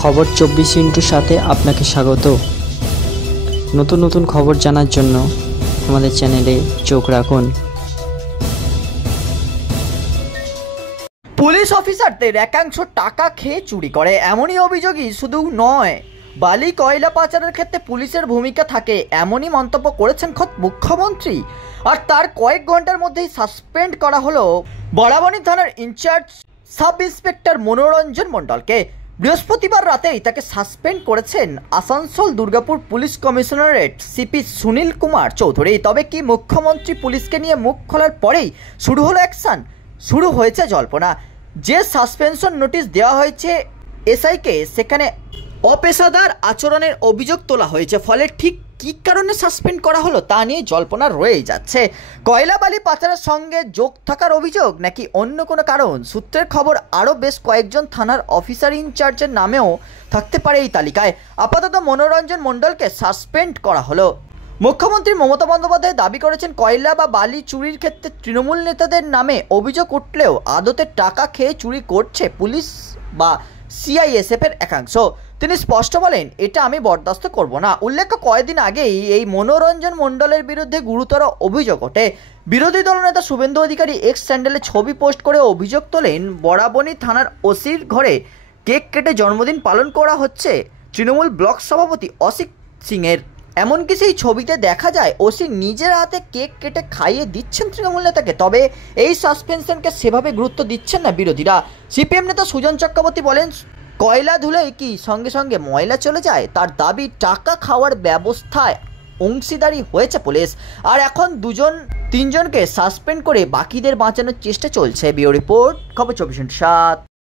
খবর 24 সাথে আপনাকে স্বাগত। নতুন নতুন খবর জানার জন্য আমাদের চ্যানেলে চোখ রাখুন। পুলিশ অফিসারদের একাংশ টাকা খেয়ে চুরি করে, এমনই অভিযোগই শুধু নয়, বালি কয়লা পাচারের ক্ষেত্রে পুলিশের ভূমিকা থাকে, এমনই মন্তব্য করেছেন খোদ মুখ্যমন্ত্রী। আর তার কয়েক ঘন্টার মধ্যেই সাসপেন্ড করা হলো বরাবনী থানার ইনচার্জ সাব ইন্সপেক্টর মনোরঞ্জন মণ্ডলকে। বৃহস্পতিবার রাতেই তাকে সাসপেন্ড করেছেন Asansol Durgapur police commissionerate CP Sunil Kumar Chowdhury. তবে কি মুখ্যমন্ত্রী পুলিশকে নিয়ে মুখ খোলার পরেই শুরু হলো অ্যাকশন, শুরু হয়েছে জল্পনা। যে সাসপেনশন নোটিশ দেওয়া হয়েছে এসআইকে, সেখানে অপেশাদার আচরণের অভিযোগ তোলা হয়েছে, ফলে ঠিক কী কারণে সাসপেন্ড করা হলো তা নিয়ে জল্পনা রয়েই যাচ্ছে। কয়লা বালি পাচারের সঙ্গে যোগ থাকার অভিযোগ নাকি অন্য কোনো কারণ? সূত্রের খবর আরও বেশ কয়েকজন থানার অফিসার ইনচার্জের নামেও থাকতে পারে এই তালিকায়। আপাতত মনোরঞ্জন মণ্ডলকে সাসপেন্ড করা হলো। মুখ্যমন্ত্রী মমতা বন্দ্যোপাধ্যায় দাবি করেছেন, কয়লা বা বালি চুরির ক্ষেত্রে তৃণমূল নেতাদের নামে অভিযোগ উঠলেও আদতে টাকা খেয়ে চুরি করছে পুলিশ বা সিআইএসএফের একাংশ। তিনি স্পষ্ট বলেন, এটা আমি বরদাস্ত করব না। উল্লেখ্য, কয়েকদিন আগেই এই মনোরঞ্জন মণ্ডলের বিরুদ্ধে গুরুতর অভিযোগ ওঠে। বিরোধী দলনেতা শুভেন্দু অধিকারী এক্স স্যান্ডেলে ছবি পোস্ট করে অভিযোগ তোলেন, বরাবনী থানার ওসির ঘরে কেক কেটে জন্মদিন পালন করা হচ্ছে তৃণমূল ব্লক সভাপতি অসিত সিংয়ের। এমনকি সেই ছবিতে দেখা যায় ওসি নিজের হাতে কেক কেটে খাইয়ে দিচ্ছেন তৃণমূল নেতাকে। তবে এই সাসপেনশনকে সেভাবে গুরুত্ব দিচ্ছেন না বিরোধীরা। সিপিএম নেতা সুজন চক্রবর্তী বলেন, কয়লা ধুলেই কি সঙ্গে সঙ্গে ময়লা চলে যায়? তার দাবি, টাকা খাওয়ার ব্যবস্থায় অংশীদারি হয়েছে পুলিশ, আর এখন 2-3 জনকে সাসপেন্ড করে বাকিদের বাঁচানোর চেষ্টা চলছে। ব্যুরো রিপোর্ট, খবর 24/7।